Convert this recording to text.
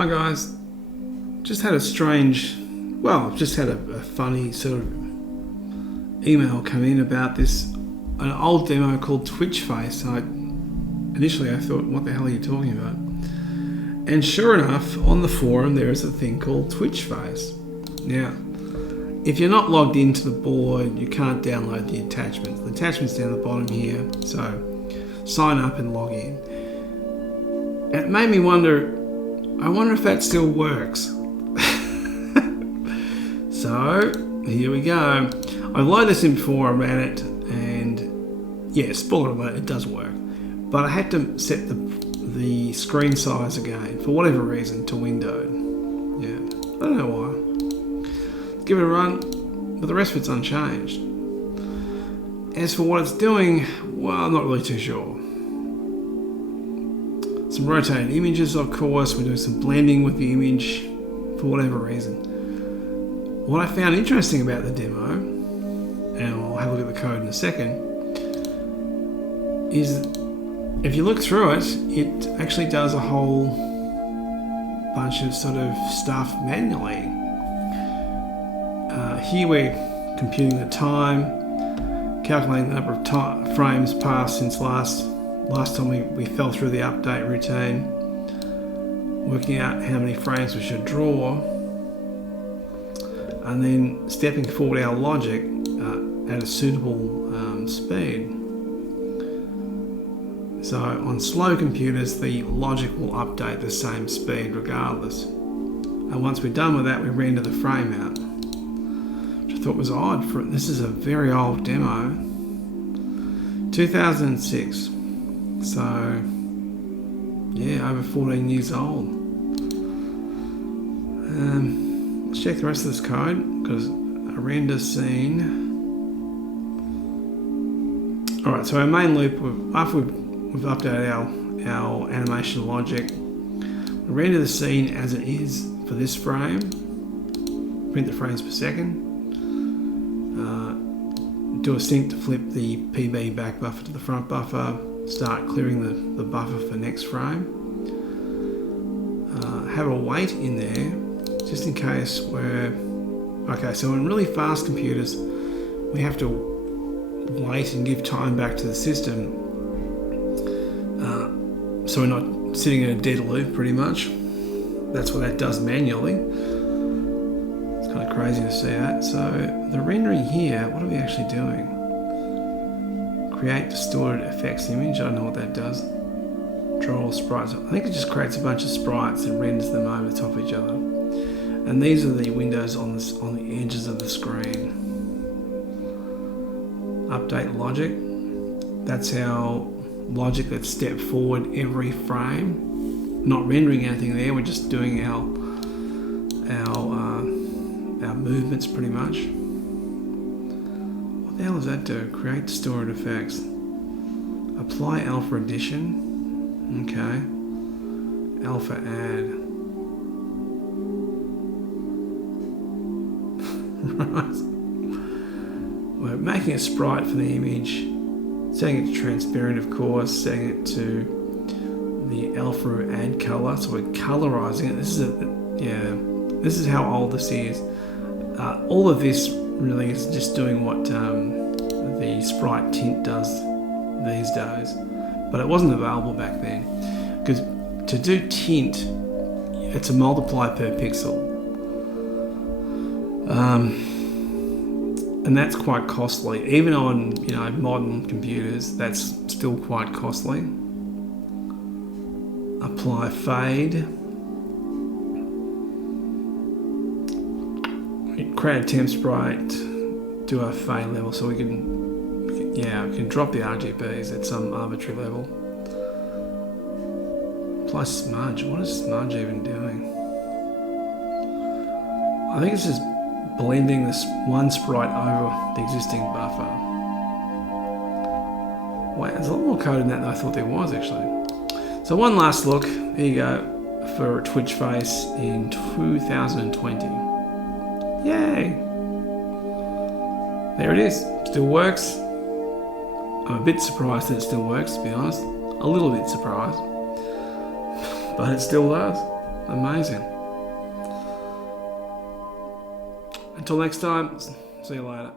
Hi guys, just had a funny sort of email come in about an old demo called Twitch Face. Initially I thought, what the hell are you talking about? And sure enough, on the forum there is a thing called Twitch Face. Now, if you're not logged into the board, you can't download the attachments. The attachment's down the bottom here, so sign up and log in. And it made me wonder, I wonder if that still works. So, here we go. I loaded this in before, I ran it, and yeah, spoiler alert, it does work. But I had to set the screen size again, for whatever reason, to windowed. Yeah, I don't know why. Let's give it a run, but the rest of it's unchanged. As for what it's doing, well, I'm not really too sure. Some rotated images, of course. We're doing some blending with the image for whatever reason. What I found interesting about the demo, and I'll have a look at the code in a second, is if you look through it, it actually does a whole bunch of sort of stuff manually. Here we're computing the time, calculating the number of frames passed since last time we fell through the update routine, working out how many frames we should draw, and then stepping forward our logic at a suitable speed. So on slow computers, the logic will update the same speed regardless. And once we're done with that, we render the frame out, which I thought was odd. This is a very old demo, 2006. So, yeah, over 14 years old. Let's check the rest of this code, because a render scene. Alright, so our main loop, after we've updated our animation logic, we render the scene as it is for this frame, print the frames per second, do a sync to flip the PB back buffer to the front buffer, start clearing the buffer for next frame. Have a wait in there, just in case okay, so in really fast computers, we have to wait and give time back to the system. So we're not sitting in a dead loop, pretty much. That's what that does manually. It's kind of crazy to see that. So the rendering here, what are we actually doing? Create distorted effects image. I don't know what that does. Draw all sprites. I think it just creates a bunch of sprites and renders them over the top of each other. And these are the windows on the edges of the screen. Update logic. That's our logic that steps forward every frame. Not rendering anything there. We're just doing our movements pretty much. What the hell does that do? Create distorted effects. Apply alpha addition. Okay. Alpha add. Right. We're making a sprite for the image. Setting it to transparent, of course. Setting it to the alpha add color. So we're colorizing it. This is how old this is. All of this really is just doing what the sprite tint does these days, but it wasn't available back then, because to do tint, it's a multiply per pixel, and that's quite costly. Even on modern computers, that's still quite costly. Apply fade. Create a temp sprite, do our fade level, so we can drop the RGBs at some arbitrary level. Apply smudge. What is smudge even doing? I think it's just blending this one sprite over the existing buffer. Wait, there's a lot more code in that than I thought there was actually. So one last look. Here you go for Twitch Face in 2020. Yay! There it is. Still works. I'm a bit surprised that it still works, to be honest. A little bit surprised. But it still does. Amazing. Until next time, see you later.